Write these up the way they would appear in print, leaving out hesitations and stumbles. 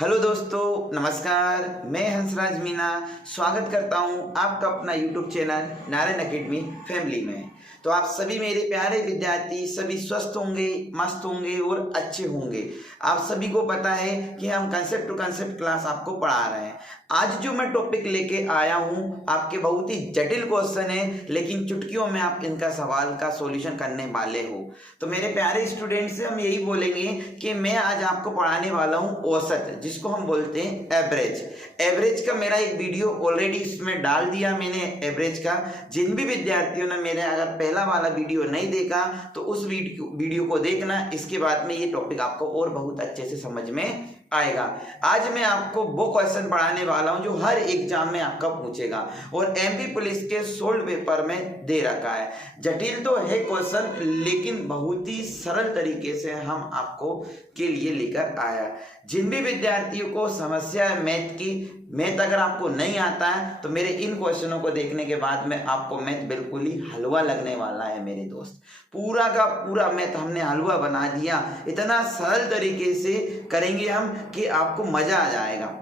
Hello दोस्तों, नमस्कार। मैं हंसराज मीना स्वागत करता हूं आपका अपना YouTube channel Narayan academy family में। तो आप सभी मेरे प्यारे विद्यार्थी सभी स्वस्थ होंगे, मस्त होंगे और अच्छे होंगे। आप सभी को पता है कि हम कंसेप्ट टू कंसेप्ट क्लास आपको पढ़ा रहे हैं। आज जो मैं टॉपिक लेके आया हूं आपके बहुत ही जटिल क्वेश्चन है, लेकिन चुटकियों में आप इनका सवाल का सॉल्यूशन करने वाले हो। तो मेरे प्यारे स्टूडेंट्स से हम यही बोलेंगे कि मैं आज आपको पढ़ाने वाला हूं औसत, जिसको हम बोलते हैं एवरेज। एवरेज का मेरा एक वीडियो ऑलरेडी इसमें डाल दिया मैंने एवरेज का। जिन भी विद्यार्थियों ने मेरे अगर पहला वाला वीडियो नहीं देखा तो उस वीडियो को देखना। इसके बाद में ये टॉपिक आपको और बहुत अच्छे से समझ में आएगा। आज मैं आपको वो क्वेश्चन पढ़ाने वाला हूं जो हर एग्जाम में आपका पूछेगा और एमपी पुलिस के सोल्ड पेपर में दे रखा है। जटिल तो है क्वेश्चन, लेकिन बहुत ही सरल तरीके से हम आपको के लिए लेकर आया। जिन भी विद्यार्थियों को समस्या है मैथ की, मैथ अगर आपको नहीं आता है तो मेरे इन क्वेश्चनों को देखने के बाद में आपको मैथ बिल्कुल ही हलवा लगने वाला है मेरे दोस्त। पूरा का पूरा मैथ हमने हलवा बना दिया। इतना सरल तरीके से करेंगे हम कि आपको मजा आ जाएगा।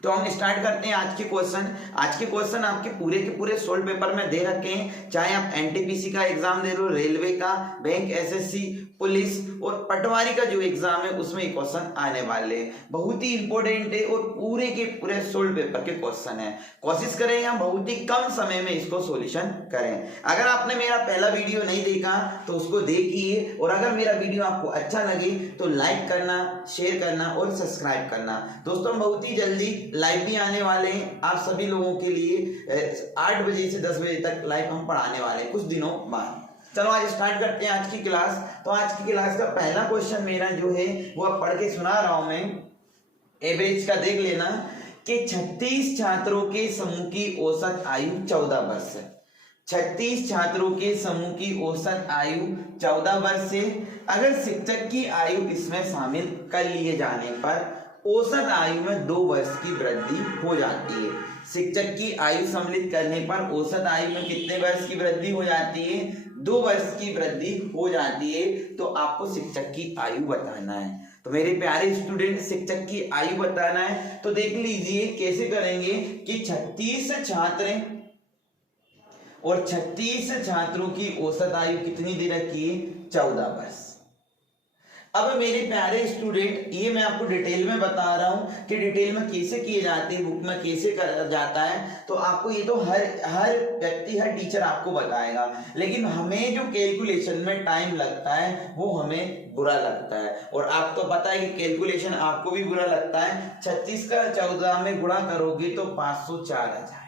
तो हम स्टार्ट करते हैं आज के क्वेश्चन। आज के क्वेश्चन आपके पूरे के पूरे सोल्ड पेपर में दे रखे हैं। चाहे आप एनटीपीसी का एग्जाम दे लो, रेलवे का, बैंक, एसएससी, पुलिस और पटवारी का जो एग्जाम है उसमें ये क्वेश्चन आने वाले हैं। बहुत ही इंपॉर्टेंट है और पूरे के पूरे सोल्ड पेपर के क्वेश्चन है। कोशिश करें हम बहुत ही कम समय में इसको सॉल्यूशन करें। अगर आपने मेरा पहला वीडियो नहीं देखा तो उसको देखिए, और अगर मेरा वीडियो आपको अच्छा लगे तो लाइक करना, शेयर करना और सब्सक्राइब करना। दोस्तों, हम बहुत ही जल्दी लाइव भी आने वाले हैं आप सभी लोगों के लिए। 8 बजे से 10 बजे तक लाइव हम पढ़ाने वाले हैं कुछ दिनों बाद। चलो आज स्टार्ट करते हैं आज की क्लास। तो आज की क्लास का पहला क्वेश्चन मेरा जो है वो अब पढ़ के सुना रहा हूं मैं। एवरेज का देख लेना कि 36 छात्रों के समूह की औसत आयु 14 वर्ष है। 36 छात्रों के समूह की औसत आयु 14 वर्ष है। अगर शिक्षक की आयु इसमें शामिल कर लिए जाने पर औसत आयु में 2 वर्ष की वृद्धि हो जाती है। शिक्षक की आयु सम्मिलित करने पर औसत आयु में कितने वर्ष की वृद्धि हो जाती है? 2 वर्ष की वृद्धि हो जाती है। तो आपको शिक्षक की आयु बताना है। तो मेरे प्यारे स्टूडेंट, शिक्षक की आयु बताना है तो देख लीजिए कैसे करेंगे कि 36 छात्र और 36 छात्रों की औसत आयु कितनी दे रखी है? 14 वर्ष। अब मेरे प्यारे स्टूडेंट, ये मैं आपको डिटेल में बता रहा हूं कि डिटेल में कैसे किए जाते हैं, बुक में कैसे कर जाता है। तो आपको ये तो हर व्यक्ति, हर टीचर आपको बताएगा, लेकिन हमें जो कैलकुलेशन में टाइम लगता है वो हमें बुरा लगता है। और आपको पता है कि कैलकुलेशन आपको भी बुरा लगता है। 36 का 14 में गुणा करोगे तो 504 आ जाए।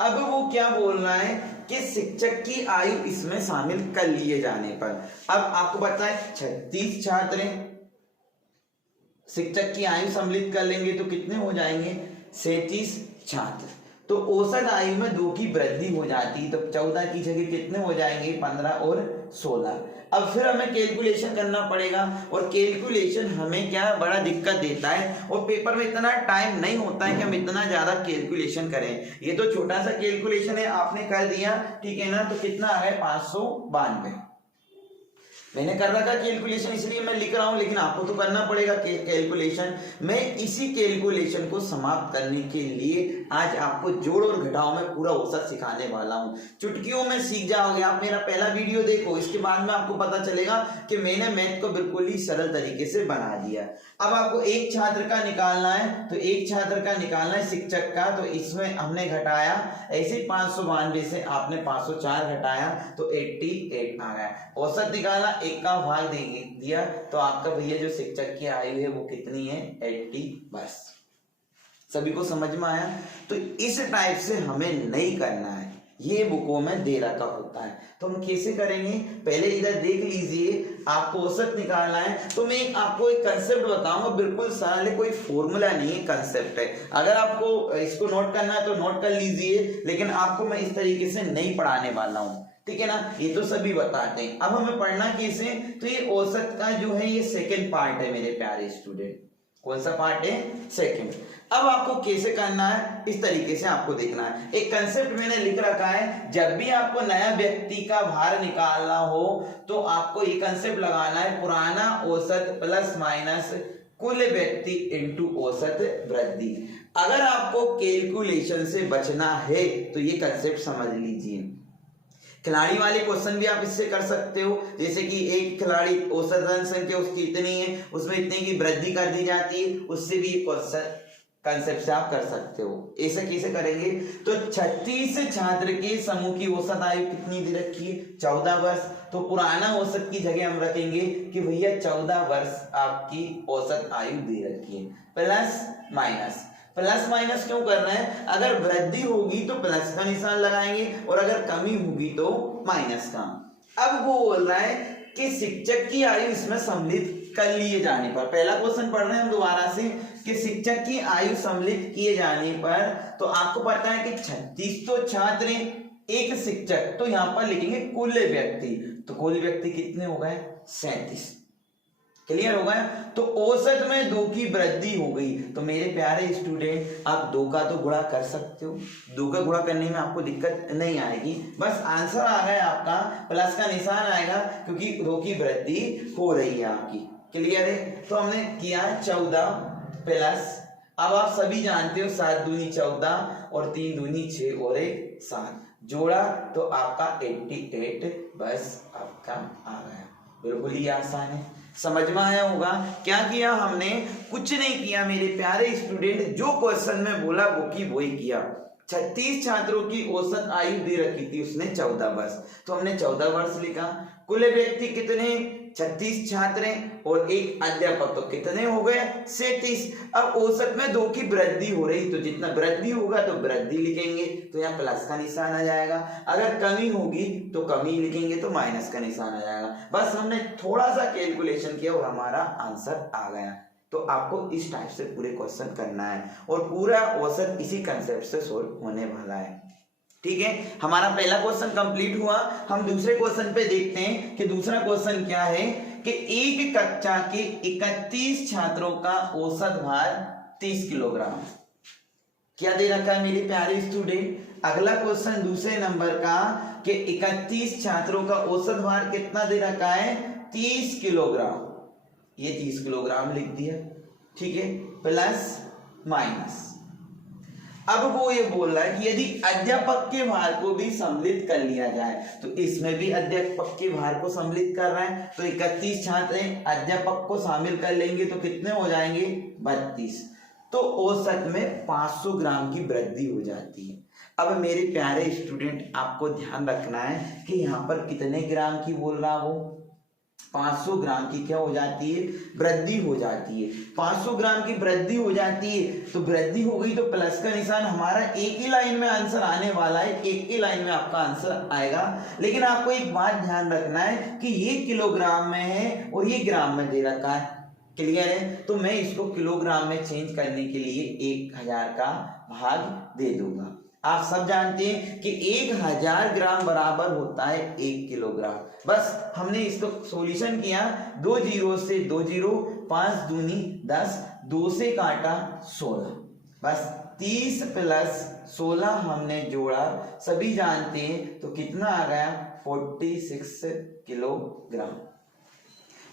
अब वो क्या बोल रहा है कि शिक्षक की आयु इसमें शामिल कर लिए जाने पर। अब आपको पता है 36 छात्र हैं, शिक्षक की आयु सम्मिलित कर लेंगे तो कितने हो जाएंगे? 37 छात्र। तो औसत आयु में 2 की वृद्धि हो जाती है। तो 14 की जगह कितने हो जाएंगे? 15 और 16। अब फिर हमें कैलकुलेशन करना पड़ेगा, और कैलकुलेशन हमें क्या बड़ा दिक्कत देता है, और पेपर में इतना टाइम नहीं होता है कि हम इतना ज्यादा कैलकुलेशन करें। ये तो छोटा सा कैलकुलेशन है, आपने कर दिया, ठीक है ना। तो कितना आ गया? 592। मैंने कर रखा कैलकुलेशन, इसलिए मैं लिख रहा हूं, लेकिन आपको तो करना पड़ेगा कैलकुलेशन। मैं इसी कैलकुलेशन को समाप्त करने के लिए आज आपको जोड़ और घटाव में पूरा औसत सिखाने वाला हूं। चुटकियों में सीख जाओगे। आप मेरा पहला वीडियो देखो, इसके बाद में आपको पता चलेगा कि मैंने मैथ को बिल्कुल ही सरल तरीके से बना दिया। अब आपको एक छात्र का निकालना है, तो एक छात्र का निकालना है शिक्षक का। तो इसमें हमने घटाया, ऐसे 592 से आपने 504 घटाया तो 88 आ गया। औसत निकाला, 1 का भाग दिया, तो आपका भैया जो शिक्षक की आयु है वो कितनी है? 80 वर्ष। सभी को समझ में आया? तो इस टाइप से हमें नहीं करना है, ये बुकों में दे रखा होता है। तो हम कैसे करेंगे? पहले इधर देख लीजिए, आपको औसत निकालना है। तो मैं आपको एक कंसेप्ट बताऊंगा, बिल्कुल सरल है, कोई फॉर्मूला नहीं है, कंसेप्ट है। अगर आपको इसको नोट करना है तो नोट कर लीजिए, लेकिन आपको मैं इस तरीके से नहीं पढ़ाने वाला हूं, ठीक है ना। ये तो सभी बताते हैं। अब हमें पढ़ना कैसे? तो ये औसत का जो है ये सेकंड पार्ट है मेरे प्यारे स्टूडेंट। कौन सा पार्ट है? सेकंड। अब आपको कैसे करना है, इस तरीके से आपको देखना है। एक कंसेप्ट मैंने लिख रखा है, जब भी आपको नया व्यक्ति का भार निकालना हो तो आपको ये कंसेप्ट लगाना है, पुराना औसत प्लस माइनस कुल व्यक्ति इंटू औसत वृद्धि। अगर आपको कैलकुलेशन से बचना है तो ये कंसेप्ट समझ लीजिए। खिलाड़ी वाले क्वेश्चन भी आप इससे कर सकते हो, जैसे कि एक खिलाड़ी औसत रन संख्या उसकी इतनी है, उसमें इतने की वृद्धि कर दी जाती है, उससे भी क्वेश्चन कंसेप्ट से आप कर सकते हो। ऐसे कैसे करेंगे, तो 36 छात्र के समूह की औसत आयु कितनी दे रखी है, 14 वर्ष। तो पुराना औसत की जगह हम रखेंगे कि भैया 14 वर्ष आपकी औसत आयु दे रखी है। प्लस माइनस, प्लस माइनस क्यों करना है, अगर वृद्धि होगी तो प्लस का निशान लगाएंगे और अगर कमी होगी तो माइनस का। अब वो बोल रहा है कि शिक्षक की आयु इसमें सम्मिलित कर लिए जाने पर, पहला क्वेश्चन पढ़ रहे हैं हम दोबारा से, कि शिक्षक की आयु सम्मिलित किए जाने पर, तो आपको पता है कि 36 तो छात्र एक शिक्षक, तो यहां पर लिखेंगे कुल व्यक्ति, तो कुल व्यक्ति कितने हो गए, 37। क्लियर हो गया। तो औसत में 2 की वृद्धि हो गई। तो मेरे प्यारे स्टूडेंट, आप 2 का तो गुणा कर सकते हो, 2 का गुणा करने में आपको दिक्कत नहीं आएगी, बस आंसर आ गया आपका, प्लस का निशान आएगा क्योंकि 2 की वृद्धि हो रही है आपकी। क्लियर है। तो हमने किया 14 प्लस, अब आप सभी जानते हो 7 दूनी 14 और 3 दूनी 6 और 1 7, जोड़ा तो आपका 88, बस आपका आ गया। बिल्कुल ही आसान है, समझ में आया होगा। क्या किया हमने, कुछ नहीं किया मेरे प्यारे स्टूडेंट, जो क्वेश्चन में बोला वो की वही किया। 36 छात्रों की औसत आयु दे रखी थी उसने 14 वर्ष, तो हमने 14 वर्ष लिखा। कुल व्यक्ति कितने, 36 छात्र हैं और एक अध्यापक, तो कितने हो गए, 37। अब औसत में 2 की वृद्धि हो रही, तो जितना वृद्धि होगा तो वृद्धि लिखेंगे, तो यहाँ प्लस का निशान आ जाएगा। अगर कमी होगी तो कमी लिखेंगे, तो माइनस का निशान आ जाएगा। बस हमने थोड़ा सा कैलकुलेशन किया और हमारा आंसर आ गया। तो आपको इस टाइप से पूरे क्वेश्चन करना है और पूरा औसत इसी कंसेप्ट से सोल्व होने वाला है। ठीक है, हमारा पहला क्वेश्चन कंप्लीट हुआ। हम दूसरे क्वेश्चन पे देखते हैं कि दूसरा क्वेश्चन क्या है, कि एक कक्षा के 31 छात्रों का औसत भार 30 किलोग्राम। क्या दे रखा है मेरे प्यारे स्टूडेंट, अगला क्वेश्चन दूसरे नंबर का, कि 31 छात्रों का औसत भार कितना दे रखा है, 30 किलोग्राम। ये 30 किलोग्राम लिख दिया, ठीक है, प्लस माइनस। अब वो ये बोल रहा है कि यदि अध्यापक के भार को भी सम्मिलित कर लिया जाए, तो इसमें भी अध्यापक के भार को सम्मिलित कर रहा है, तो 31 छात्र हैं, अध्यापक को शामिल कर लेंगे तो कितने हो जाएंगे, 32। तो औसत में 500 ग्राम की वृद्धि हो जाती है। अब मेरे प्यारे स्टूडेंट, आपको ध्यान रखना है कि यहाँ पर कितने ग्राम की बोल रहा वो, 500 ग्राम की क्या हो जाती है, वृद्धि हो जाती है। 500 ग्राम की वृद्धि हो जाती है, तो वृद्धि हो गई तो प्लस का निशान, हमारा एक ही लाइन में आंसर आने वाला है, एक ही लाइन में आपका आंसर आएगा। लेकिन आपको एक बात ध्यान रखना है कि ये किलोग्राम में है और ये ग्राम में दे रखा है। क्लियर है। तो मैं इसको किलोग्राम में चेंज करने के लिए 1000 का भाग दे दूंगा। आप सब जानते हैं कि 1000 ग्राम बराबर होता है 1 किलोग्राम। बस हमने इसको सॉल्यूशन किया, 2 जीरो से 2 जीरो, 5 दूनी 10, 2 से काटा 16, बस 30 प्लस 16 हमने जोड़ा, सभी जानते हैं, तो कितना आ गया, 46 किलोग्राम।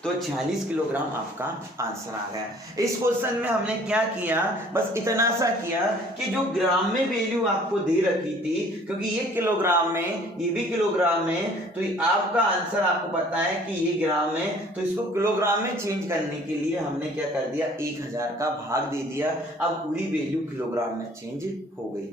तो 46 किलोग्राम आपका आंसर आ गया। इस क्वेश्चन में हमने क्या किया, बस इतना सा किया कि जो ग्राम में वैल्यू आपको दे रखी थी, क्योंकि ये किलोग्राम में, ये भी किलोग्राम में, तो आपका आंसर आपको पता है कि ये ग्राम में, तो इसको किलोग्राम में चेंज करने के लिए हमने क्या कर दिया, 1000 का भाग दे दिया। अब पूरी वैल्यू किलोग्राम में चेंज हो गई।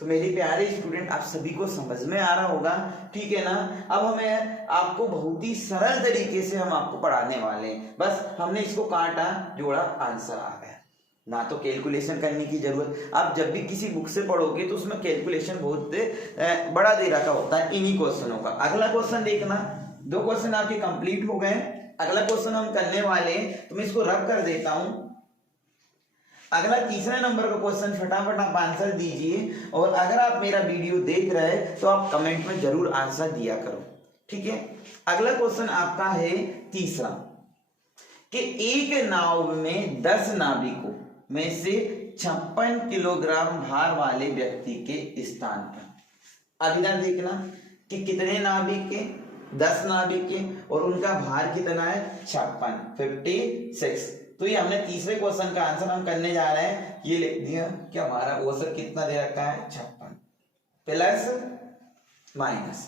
तो मेरे प्यारे स्टूडेंट, आप सभी को समझ में आ रहा होगा, ठीक है ना। अब हमें आपको बहुत ही सरल तरीके से हम आपको पढ़ाने वाले हैं। बस हमने इसको काटा, जोड़ा, आंसर आ गया। ना तो कैलकुलेशन करने की जरूरत। आप जब भी किसी बुक से पढ़ोगे तो उसमें कैलकुलेशन बहुत बड़ा दे रखा होता है इन्हीं क्वेश्चनों का। अगला क्वेश्चन देखना, 2 क्वेश्चन आपके कंप्लीट हो गए। अगला क्वेश्चन हम करने वाले हैं, तो मैं इसको रब कर देता हूं। अगला तीसरे नंबर का क्वेश्चन, फटाफट आप आंसर दीजिए, और अगर आप मेरा वीडियो देख रहे हैं तो आप कमेंट में जरूर आंसर दिया करो, ठीक है। अगला क्वेश्चन आपका है तीसरा, कि एक नाव में 10 नाविकों में से 56 किलोग्राम भार वाले व्यक्ति के स्थान पर, अब इधर देखना कि कितने नाविक के, 10 नाविक के, और उनका भार कितना है, 56, 56। तो ये हमने तीसरे क्वेश्चन का आंसर हम करने जा रहे हैं। ये लिख दिया कि हमारा औसत कितना दे रखा है 56 प्लस माइनस।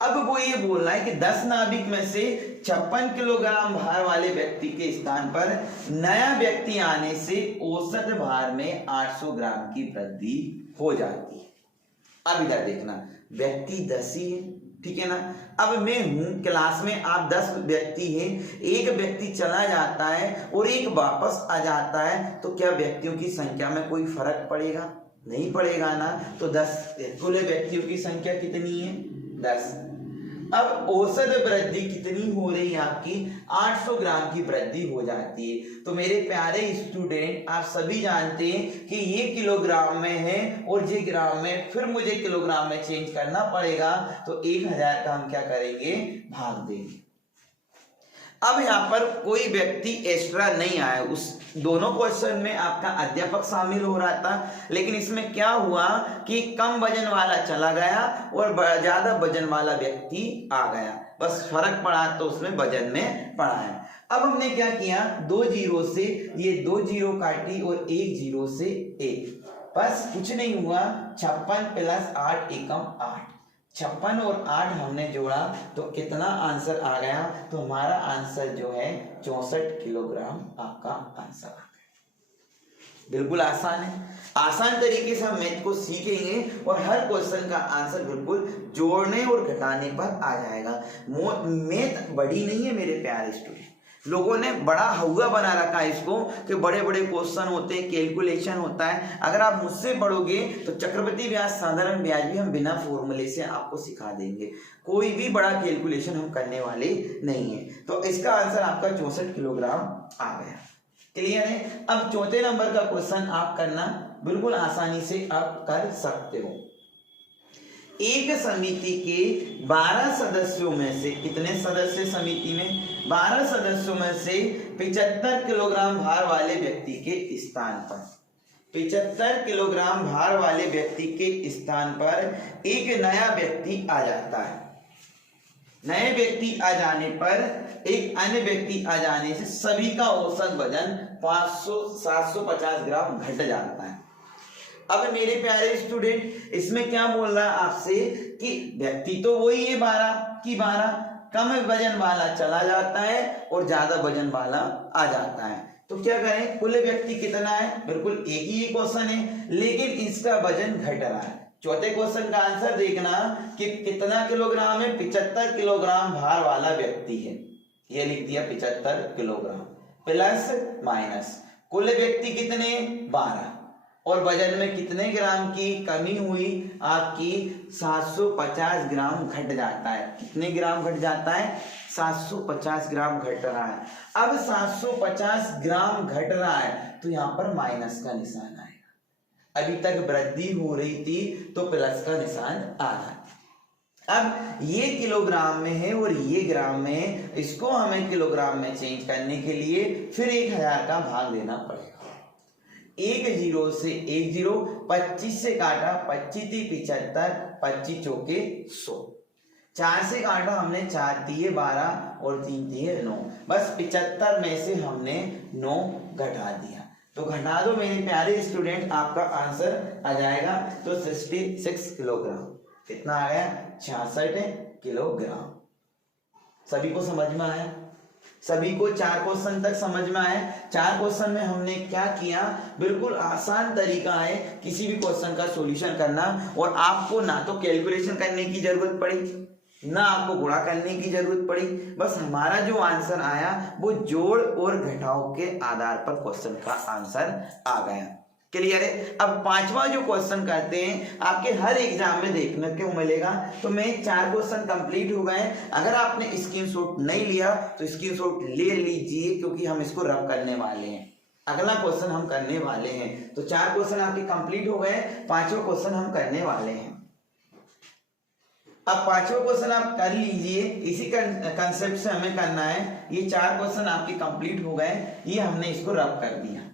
अब वो ये बोल रहा है कि 10 नाभिक में से 56 किलोग्राम भार वाले व्यक्ति के स्थान पर नया व्यक्ति आने से औसत भार में 800 ग्राम की वृद्धि हो जाती है। अब इधर देखना, व्यक्ति 10 ही है, ठीक है ना। अब मैं हूं क्लास में, आप 10 व्यक्ति हैं, एक व्यक्ति चला जाता है और एक वापस आ जाता है, तो क्या व्यक्तियों की संख्या में कोई फर्क पड़ेगा? नहीं पड़ेगा ना। तो 10 कुल व्यक्तियों की संख्या कितनी है 10। अब औसत वृद्धि कितनी हो रही है आपकी 800 ग्राम की वृद्धि हो जाती है। तो मेरे प्यारे स्टूडेंट, आप सभी जानते हैं कि ये किलोग्राम में है और ये ग्राम में, फिर मुझे किलोग्राम में चेंज करना पड़ेगा। तो 1000 का हम क्या करेंगे, भाग देंगे। अब यहाँ पर कोई व्यक्ति एक्स्ट्रा नहीं आया। उस दोनों क्वेश्चन में आपका अध्यापक शामिल हो रहा था, लेकिन इसमें क्या हुआ कि कम वजन वाला चला गया और ज्यादा वजन वाला व्यक्ति आ गया, बस फर्क पड़ा तो उसमें वजन में पड़ा है। अब हमने क्या किया, 2 जीरो से ये 2 जीरो काटी और 1 जीरो से 1, बस कुछ नहीं हुआ। 56 प्लस 8 एकम 8, 56 और 8 हमने जोड़ा तो कितना आंसर आ गया, तो हमारा आंसर जो है 64 किलोग्राम आपका आंसर आ गया। बिल्कुल आसान है, आसान तरीके से हम मैथ को सीखेंगे और हर क्वेश्चन का आंसर बिल्कुल जोड़ने और घटाने पर आ जाएगा। मैथ बड़ी नहीं है मेरे प्यारे स्टूडेंट, लोगों ने बड़ा हौवा बना रखा है इसको कि बड़े बड़े क्वेश्चन होते हैं, कैलकुलेशन होता है। अगर आप मुझसे पढ़ोगे तो चक्रवृद्धि ब्याज, साधारण ब्याज भी हम बिना फॉर्मूले से आपको सिखा देंगे। कोई भी बड़ा कैलकुलेशन हम करने वाले नहीं है। तो इसका आंसर आपका 64 किलोग्राम आ गया। क्लियर है। अब चौथे नंबर का क्वेश्चन आप करना बिल्कुल आसानी से आप कर सकते हो। एक समिति के 12 सदस्यों में से, कितने सदस्य समिति में, 12 सदस्यों में से 75 किलोग्राम भार वाले व्यक्ति के स्थान पर, 75 किलोग्राम भार वाले व्यक्ति के स्थान पर एक नया व्यक्ति आ जाता है। नए व्यक्ति आ जाने पर, एक अन्य व्यक्ति आ जाने से सभी का औसत वजन 750 ग्राम घट जाता है। अब मेरे प्यारे स्टूडेंट, इसमें क्या बोल रहा है आपसे कि व्यक्ति तो वही है 12 की 12, कम वजन वाला चला जाता है और ज्यादा वजन वाला आ जाता है। तो क्या करें, कुल व्यक्ति कितना है, बिल्कुल एक ही क्वेश्चन है, लेकिन इसका वजन घट रहा है। चौथे क्वेश्चन का आंसर देखना कि कितना किलोग्राम है, 75 किलोग्राम भार वाला व्यक्ति है। ये लिख दिया 75 किलोग्राम प्लस माइनस, कुल व्यक्ति कितने 12 और वजन में कितने ग्राम की कमी हुई आपकी 750 ग्राम घट जाता है। कितने ग्राम घट जाता है, 750 ग्राम घट रहा है। अब 750 ग्राम घट रहा है तो यहाँ पर माइनस का निशान आएगा। अभी तक वृद्धि हो रही थी तो प्लस का निशान आ रहा है। अब ये किलोग्राम में है और ये ग्राम में है, इसको हमें किलोग्राम में चेंज करने के लिए फिर 1000 का भाग देना पड़ेगा। 1 जीरो से 1 जीरो, 25 से काटा 25 थी 75, 25 चौके 100, 4 से काटा हमने 4 दिए 12 और 3 दिए 9, बस 75 में से हमने 9 घटा दिया। तो घटा दो मेरे प्यारे स्टूडेंट, आपका आंसर आ जाएगा तो 66 किलोग्राम। कितना आ गया, 66 किलोग्राम। सभी को समझ में आया? सभी को 4 क्वेश्चन तक समझ में आए? 4 क्वेश्चन में हमने क्या किया, बिल्कुल आसान तरीका है किसी भी क्वेश्चन का सॉल्यूशन करना, और आपको ना तो कैलकुलेशन करने की जरूरत पड़ी ना आपको गुणा करने की जरूरत पड़ी। बस हमारा जो आंसर आया वो जोड़ और घटाव के आधार पर क्वेश्चन का आंसर आ गया। क्लियर है। अब 5वां जो क्वेश्चन करते हैं, आपके हर एग्जाम में देखने को मिलेगा। तो मैं 4 क्वेश्चन कंप्लीट हो गए। अगर आपने स्क्रीनशॉट नहीं लिया तो स्क्रीनशॉट ले लीजिए, क्योंकि हम इसको रब करने वाले हैं। अगला क्वेश्चन हम करने वाले हैं। तो 4 क्वेश्चन आपके कंप्लीट हो गए, 5वां क्वेश्चन हम करने वाले हैं। अब 5वां क्वेश्चन आप कर लीजिए, इसी कंसेप्ट से हमें करना है। ये 4 क्वेश्चन आपके कंप्लीट हो गए, ये हमने इसको रब कर दिया।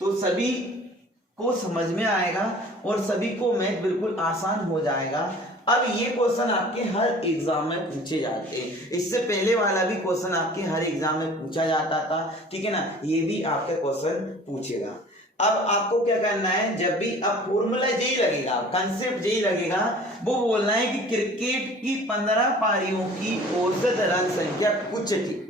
तो सभी को समझ में आएगा और सभी को मैथ बिल्कुल आसान हो जाएगा। अब ये क्वेश्चन आपके हर एग्जाम में पूछे जाते हैं, इससे पहले वाला भी क्वेश्चन आपके हर एग्जाम में पूछा जाता था, ठीक है ना, ये भी आपका क्वेश्चन पूछेगा। अब आपको क्या करना है, जब भी अब फॉर्मूला यही लगेगा, कंसेप्ट यही लगेगा, वो बोलना है कि क्रिकेट की 15 पारियों की औसत रन संख्या कुछ थी।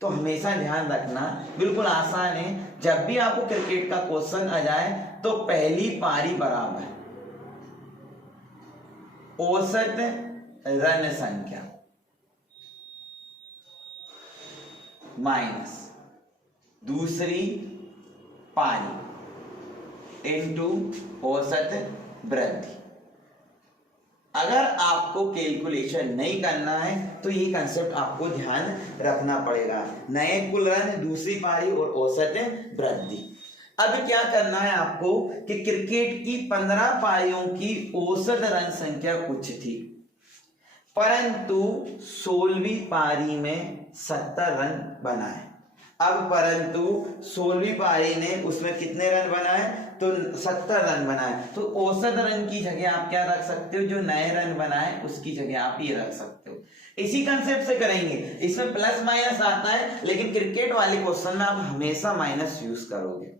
तो हमेशा ध्यान रखना, बिल्कुल आसान है, जब भी आपको क्रिकेट का क्वेश्चन आ जाए तो पहली पारी बराबर औसत रन संख्या माइनस दूसरी पारी इनटू औसत वृद्धि। अगर आपको कैलकुलेशन नहीं करना है तो ये कंसेप्ट आपको ध्यान रखना पड़ेगा, नए कुल रन, दूसरी पारी और औसत वृद्धि। अब क्या करना है आपको कि क्रिकेट की 15 पारियों की औसत रन संख्या कुछ थी, परंतु 16वीं पारी में 70 रन बनाए। अब परंतु 16वीं पारी ने उसमें कितने रन बनाए, तो 70 रन बनाए। तो औसत रन की जगह आप क्या रख सकते हो, जो नए रन बनाए उसकी जगह आप ये रख सकते हो। इसी कंसेप्ट से करेंगे, इसमें प्लस माइनस आता है, लेकिन क्रिकेट वाले क्वेश्चन में आप हमेशा माइनस यूज करोगे।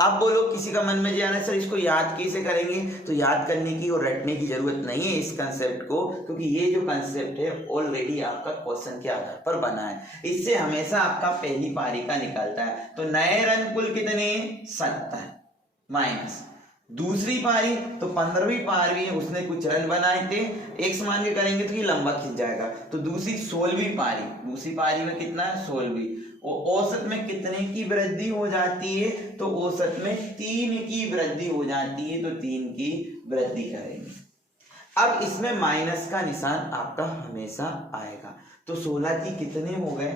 आप बोलो किसी का मन में जाना सर इसको याद कैसे करेंगे, तो याद करने की और रटने की जरूरत नहीं है इस कंसेप्ट को, क्योंकि ये जो कंसेप्ट है ऑलरेडी आपका क्वेश्चन के आधार पर बना है। इससे हमेशा आपका पहली पारी का निकलता है। तो नए रन कुल कितने, 70 माइनस दूसरी पारी, तो 15वीं पारी में उसने कुछ रन बनाए थे, एक समान के करेंगे तो ये लंबा खिंच जाएगा। तो दूसरी 16वीं पारी, दूसरी पारी में कितना है 16वीं, औसत में कितने की वृद्धि हो जाती है, तो औसत में 3 की वृद्धि हो जाती है, तो 3 की वृद्धि करेंगे। अब इसमें माइनस का निशान आपका हमेशा आएगा। तो 16 की कितने हो गए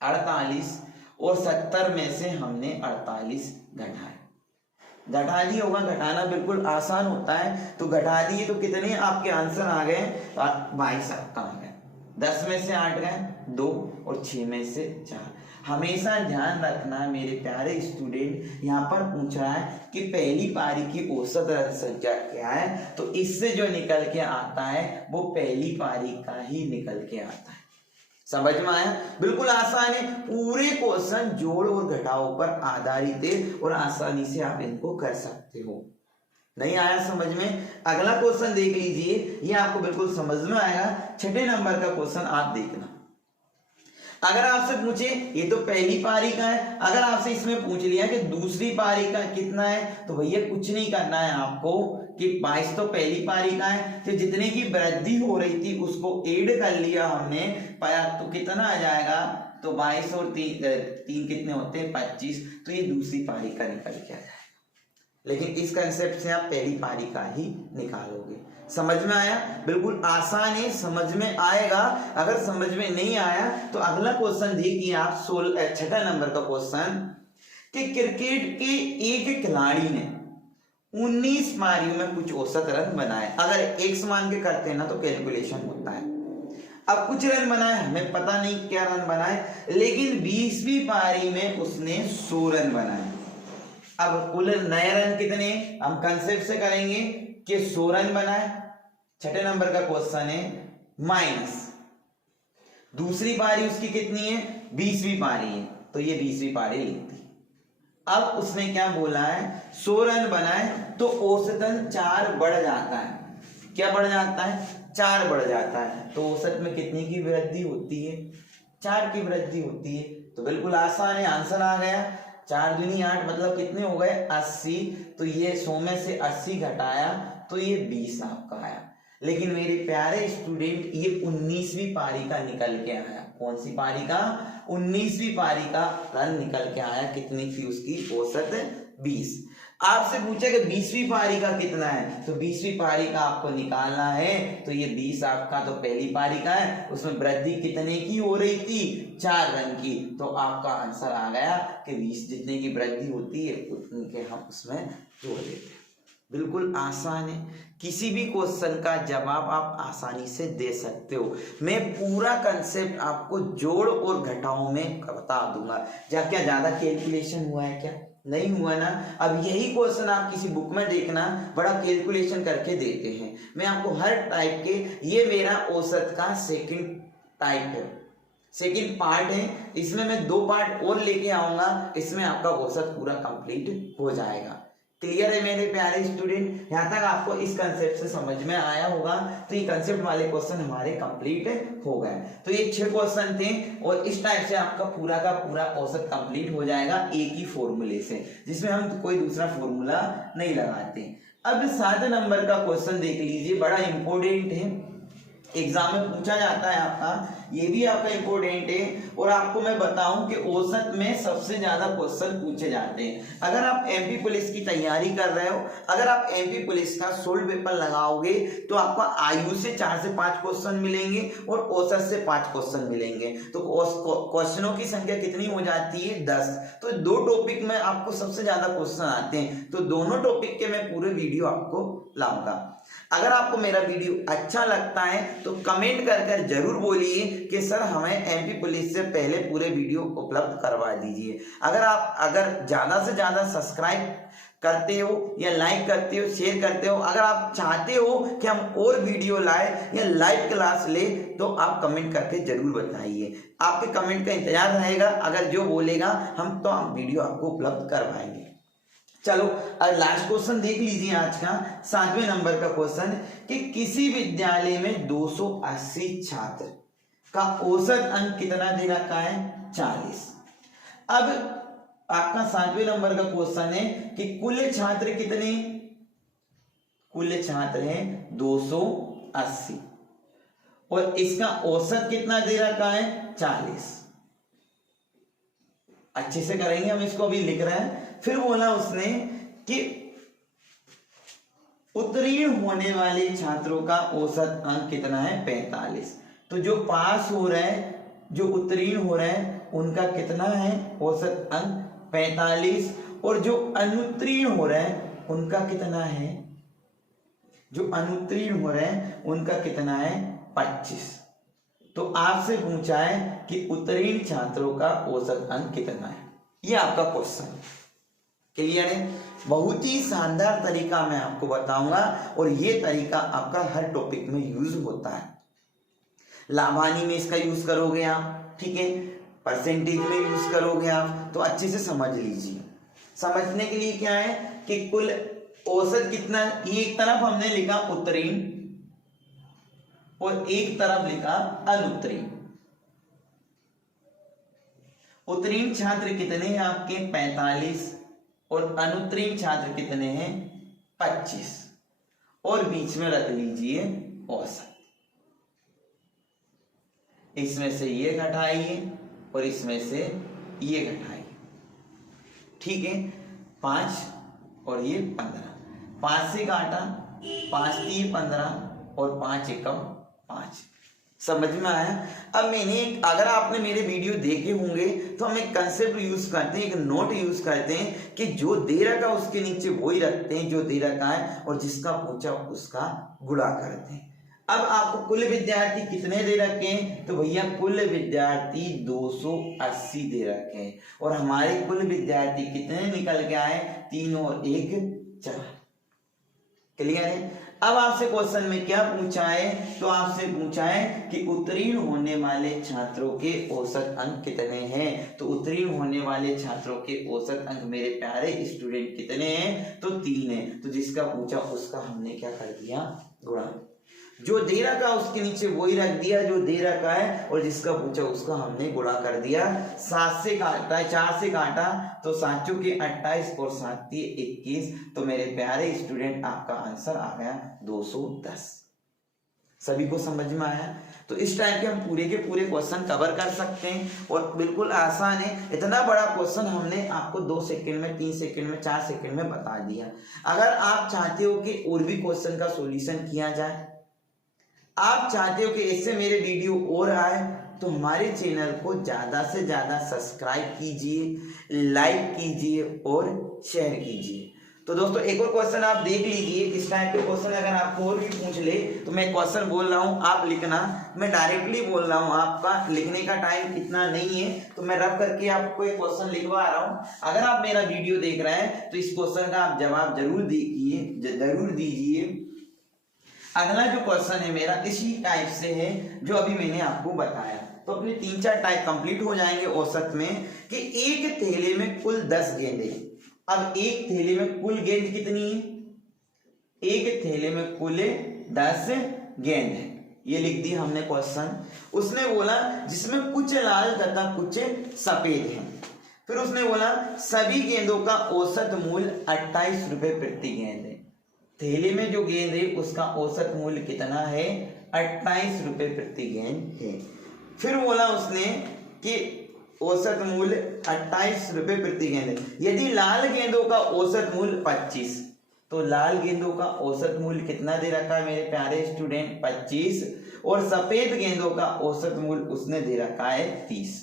48, और 70 में से हमने 48 घटाए, घटा दिए होगा, घटाना बिल्कुल आसान होता है। तो घटा दिए तो कितने आपके आंसर आ गए, 22 आपका आ गए। 10 में से 8 गए 2, और 6 में से 4। हमेशा ध्यान रखना मेरे प्यारे स्टूडेंट, यहाँ पर पूछ रहा है कि पहली पारी की औसत रन संख्या क्या है, तो इससे जो निकल के आता है वो पहली पारी का ही निकल के आता है। समझ में आया, बिल्कुल आसान है, पूरे क्वेश्चन जोड़ और घटाव पर आधारित है और आसानी से आप इनको कर सकते हो। नहीं आया समझ में, अगला क्वेश्चन देख लीजिए, ये आपको बिल्कुल समझ में आएगा। 6 नंबर का क्वेश्चन आप देखना। अगर आपसे पूछे, ये तो पहली पारी का है, अगर आपसे इसमें पूछ लिया कि दूसरी पारी का कितना है, तो भैया कुछ नहीं करना है आपको कि 22 तो पहली पारी का है, तो जितने की वृद्धि हो रही थी उसको ऐड कर लिया हमने, पाया तो कितना आ जाएगा, तो 22 और 3 कितने होते हैं 25, तो ये दूसरी पारी का निकल के आ जाएगा। लेकिन इस कंसेप्ट से आप पहली पारी का ही निकालोगे। समझ में आया, बिल्कुल आसान है, समझ में आएगा। अगर समझ में नहीं आया तो अगला क्वेश्चन देखिए आप, 6 नंबर का क्वेश्चन, कि क्रिकेट के एक खिलाड़ी ने 19 पारियों में कुछ औसत रन बनाए। अगर एक समान के करते हैं ना तो कैलकुलेशन होता है। अब कुछ रन बनाए, हमें पता नहीं क्या रन बनाए, लेकिन 20वीं पारी में उसने 100 रन बनाए। अब कुल नए रन कितने, हम कंसेप्ट से करेंगे कि 100 रन बनाए, 6 नंबर का क्वेश्चन है, माइनस दूसरी पारी उसकी कितनी है 20वीं पारी है, तो ये 20वीं पारी लिखती। अब उसने क्या बोला है, 100 रन बनाए तो औसतन 4 बढ़ जाता है। क्या बढ़ जाता है, 4 बढ़ जाता है, तो औसत में कितनी की वृद्धि होती है, 4 की वृद्धि होती है। तो बिल्कुल आसान है, आंसर आ गया। 4 दूनी 8 मतलब कितने हो गए 80, तो ये 100 में से 80 घटाया तो ये 20 आपका आया। लेकिन मेरे प्यारे स्टूडेंट ये 19वीं पारी का निकल के आया। कौन सी पारी का, 19वीं पारी का रन निकल के आया। कितनी थी उसकी औसत 20। आपसे पूछा कि 20वीं पारी का कितना है, तो 20वीं पारी का आपको निकालना है, तो ये 20 आपका तो पहली पारी का है, उसमें वृद्धि कितने की हो रही थी 4 रन की, तो आपका आंसर आ गया कि 20 जितने की वृद्धि होती है उतने के हम उसमें जोड़ देते हैं। बिल्कुल आसान है, किसी भी क्वेश्चन का जवाब आप आसानी से दे सकते हो। मैं पूरा कंसेप्ट आपको जोड़ और घटाव में बता दूंगा। क्या ज्यादा कैलकुलेशन हुआ है क्या, नहीं हुआ ना। अब यही क्वेश्चन आप किसी बुक में देखना, बड़ा कैलकुलेशन करके देते हैं। मैं आपको हर टाइप के, ये मेरा औसत का सेकंड टाइप है, सेकंड पार्ट है, इसमें मैं 2 पार्ट और लेके आऊंगा, इसमें आपका औसत पूरा कंप्लीट हो जाएगा। क्लियर है मेरे प्यारे स्टूडेंट? यहाँ तक आपको इस कंसेप्ट से समझ में आया होगा। तो ये कंसेप्ट वाले क्वेश्चन हमारे कंप्लीट हो गए। तो ये 6 क्वेश्चन थे और इस टाइप से आपका पूरा का पूरा औसत कंप्लीट हो जाएगा एक ही फॉर्मूले से, जिसमें हम कोई दूसरा फॉर्मूला नहीं लगाते। अब 7 नंबर का क्वेश्चन देख लीजिए, बड़ा इंपॉर्टेंट है, एग्जाम में पूछा जाता है आपका, ये भी आपका इंपॉर्टेंट है। और आपको मैं बताऊं कि औसत में सबसे ज्यादा क्वेश्चन पूछे जाते हैं। अगर आप एमपी पुलिस की तैयारी कर रहे हो, अगर आप एमपी पुलिस का सोल्ड पेपर लगाओगे तो आपको आयु से 4 से 5 क्वेश्चन मिलेंगे और औसत से 5 क्वेश्चन मिलेंगे। तो क्वेश्चनों की संख्या कितनी हो जाती है? 10। तो 2 टॉपिक में आपको सबसे ज्यादा क्वेश्चन आते हैं, तो दोनों टॉपिक के मैं पूरे वीडियो आपको लाऊंगा। अगर आपको मेरा वीडियो अच्छा लगता है तो कमेंट कर जरूर बोलिए कि सर हमें एमपी पुलिस से पहले पूरे वीडियो उपलब्ध करवा दीजिए। अगर ज्यादा से ज्यादा सब्सक्राइब करते हो या लाइक करते हो, शेयर करते हो, अगर आप चाहते हो कि हम और वीडियो लाए या लाइव क्लास ले, तो आप कमेंट करके जरूर बताइए। आपके कमेंट का इंतजार रहेगा, अगर जो बोलेगा हम तो हम वीडियो आपको उपलब्ध करवाएंगे। चलो अब लास्ट क्वेश्चन देख लीजिए आज का 7वें नंबर का क्वेश्चन, कि किसी विद्यालय में 280 छात्र का औसत अंक कितना दे रखा है? 40। अब आपका 7वें नंबर का क्वेश्चन है कि कुल छात्र कितने? कुल छात्र हैं 280 और इसका औसत कितना दे रखा है? 40। अच्छे से करेंगे हम इसको, अभी लिख रहे हैं। फिर बोला उसने कि उत्तीर्ण होने वाले छात्रों का औसत अंक कितना है? 45। तो जो पास हो रहे हैं, जो उत्तीर्ण हो रहे हैं, उनका कितना है औसत अंक? 45। और जो अनुत्तीर्ण हो रहे हैं उनका कितना है? जो अनुत्तीर्ण हो रहे हैं उनका कितना है? 25। तो आपसे पूछा है कि उत्तीर्ण छात्रों का औसत अंक कितना है, ये आपका क्वेश्चन। क्लियर है? बहुत ही शानदार तरीका मैं आपको बताऊंगा और ये तरीका आपका हर टॉपिक में यूज होता है। लाभानी में इसका यूज करोगे आप, ठीक है, परसेंटेज में यूज करोगे आप, तो अच्छे से समझ लीजिए। समझने के लिए क्या है कि कुल औसत कितना, एक तरफ हमने लिखा उत्तीर्ण और एक तरफ लिखा अनुत्तीर्ण। उत्तीर्ण छात्र कितने हैं आपके? 45 और अनुत्तीर्ण छात्र कितने हैं? 25। और बीच में रख लीजिए औसत। इसमें से ये घटाइए और इसमें से ये घटाइए, ठीक है। 5 और ये 15, 5 से काटा, 5 3 15 और 5 एकम 5। समझ में आया? अब अगर आपने मेरे वीडियो देखे होंगे तो हम एक कंसेप्ट यूज करते हैं, एक नोट यूज करते हैं कि जो दे रखा है उसके नीचे वही रखते हैं जो दे रखा है, और जिसका पूछा उसका गुणा करते हैं। अब आपको कुल विद्यार्थी कितने दे रखे हैं? तो भैया कुल विद्यार्थी 280 दे रखे हैं और हमारे कुल विद्यार्थी कितने निकल के आए? 3 और 1 4। क्लियर है? अब आपसे क्वेश्चन में क्या पूछा है? तो आपसे पूछा है कि उत्तीर्ण होने वाले छात्रों के औसत अंक कितने हैं। तो उत्तीर्ण होने वाले छात्रों के औसत अंक मेरे प्यारे स्टूडेंट कितने हैं? तो 3 है। तो जिसका पूछा उसका हमने क्या कर दिया? गुणा। जो दे रखा उसके नीचे वही रख दिया जो दे रखा है, और जिसका पूछा उसका हमने गुणा कर दिया। 7 से काटा, 4 से काटा तो 7 चौके 28 और 7 तिये 21। तो मेरे प्यारे स्टूडेंट आपका आंसर आ गया 210। सभी को समझ में आया? तो इस टाइप के हम पूरे के पूरे क्वेश्चन कवर कर सकते हैं और बिल्कुल आसान है। इतना बड़ा क्वेश्चन हमने आपको 2 सेकंड में, 3 सेकंड में, 4 सेकंड में बता दिया। अगर आप चाहते हो कि और भी क्वेश्चन का सॉल्यूशन किया जाए, आप चाहते हो कि इससे मेरे वीडियो और आए, तो हमारे चैनल को ज़्यादा से ज़्यादा सब्सक्राइब कीजिए, लाइक कीजिए और शेयर कीजिए। तो दोस्तों एक और क्वेश्चन आप देख लीजिए। इस टाइप के क्वेश्चन अगर आपको और भी पूछ ले तो मैं क्वेश्चन बोल रहा हूँ, आप लिखना। मैं डायरेक्टली बोल रहा हूँ, आपका लिखने का टाइम इतना नहीं है, तो मैं रब करके आपको एक क्वेश्चन लिखवा रहा हूँ। अगर आप मेरा वीडियो देख रहे हैं तो इस क्वेश्चन का आप जवाब जरूर दीजिए। अगला जो क्वेश्चन है मेरा इसी टाइप से है जो अभी मैंने आपको बताया। तो अपने 3-4 टाइप कंप्लीट हो जाएंगे औसत में कि एक थैले में कुल 10 गेंदें। अब एक थैले में कुल गेंद कितनी है? एक थैले में कुल 10 गेंद है, ये लिख दी हमने क्वेश्चन। उसने बोला जिसमें कुछ लाल तथा कुछ सफेद है। फिर उसने बोला सभी गेंदों का औसत मूल्य 28 रुपए प्रति गेंद है। थैले में जो गेंद है उसका औसत मूल्य कितना है? 28 रुपए प्रति गेंद है। फिर बोला उसने कि औसत मूल्य 28 रुपए प्रति गेंद है। यदि लाल गेंदों का औसत मूल्य 25, तो लाल गेंदों का औसत मूल्य कितना दे रखा है मेरे प्यारे स्टूडेंट? 25। और सफेद गेंदों का औसत मूल्य उसने दे रखा है 30।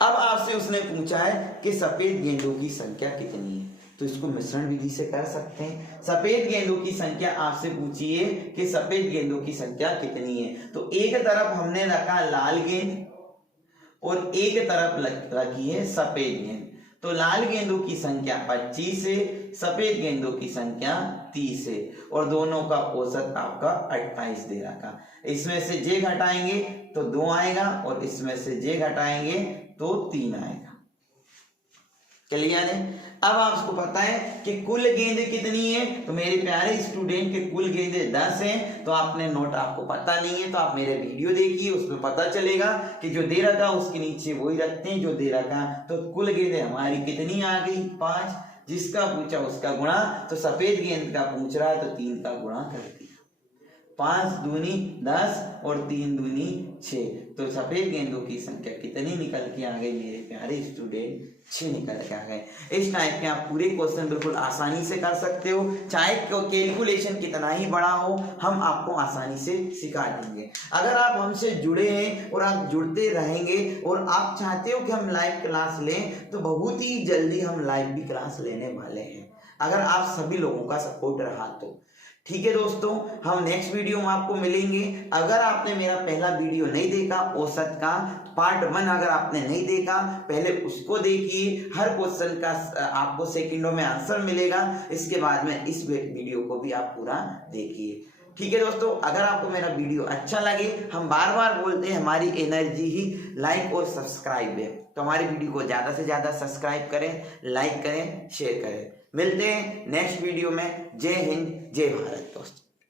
अब आपसे उसने पूछा है कि सफेद गेंदों की संख्या कितनी है, तो इसको मिश्रण विधि से कर सकते हैं। सफेद गेंदों की संख्या आपसे पूछिए कि सफेद गेंदों की संख्या कितनी है, तो एक तरफ हमने रखा लाल गेंद और एक तरफ रखी है सफेद गेंद। तो लाल गेंदों की संख्या 25 है, सफेद गेंदों की संख्या 30 है, और दोनों का औसत आपका 28 दे रखा। इसमें से जे घटाएंगे तो 2 आएगा, और इसमें से जे घटाएंगे तो 3 आएगा। क्लियर है? अब आपको पता है कि कुल गेंद कितनी है, तो मेरे प्यारे स्टूडेंट के कुल गेंदें 10 हैं। तो आपने नोट आपको पता नहीं है तो आप मेरे वीडियो देखिए, उसमें पता चलेगा कि जो दे रखा उसके नीचे वही रखते हैं जो दे रखा। तो कुल गेंदें हमारी कितनी आ गई? 5। जिसका पूछा उसका गुणा, तो सफेद गेंद का पूछ रहा है तो 3 का गुणा कर दिया। 5 दूनी 10 और 3 दूनी 6। तो सफेद गेंदों की संख्या कितनी निकल के आ गई मेरे प्यारे स्टूडेंट? 6 निकल के आ गए। इस टाइप के आप पूरे क्वेश्चन बिल्कुल आसानी से कर सकते हो, चाहे कैलकुलेशन कितना ही बड़ा हो, हम आपको आसानी से सिखा देंगे। अगर आप हमसे जुड़े हैं और आप जुड़ते रहेंगे और आप चाहते हो कि हम लाइव क्लास लें, तो बहुत ही जल्दी हम लाइव भी क्लास लेने वाले हैं, अगर आप सभी लोगों का सपोर्ट रहा तो। ठीक है दोस्तों, हम नेक्स्ट वीडियो में आपको मिलेंगे। अगर आपने मेरा पहला वीडियो नहीं देखा औसत का पार्ट 1, अगर आपने नहीं देखा पहले उसको देखिए। हर क्वेश्चन का आपको सेकंडों में आंसर मिलेगा। इसके बाद में इस वीडियो को भी आप पूरा देखिए। ठीक है दोस्तों, अगर आपको मेरा वीडियो अच्छा लगे, हम बार बार बोलते हैं हमारी एनर्जी ही लाइक और सब्सक्राइब है, तो हमारी वीडियो को ज्यादा से ज्यादा सब्सक्राइब करें, लाइक करें, शेयर करें। मिलते हैं नेक्स्ट वीडियो में। जय हिंद, जय भारत दोस्तों।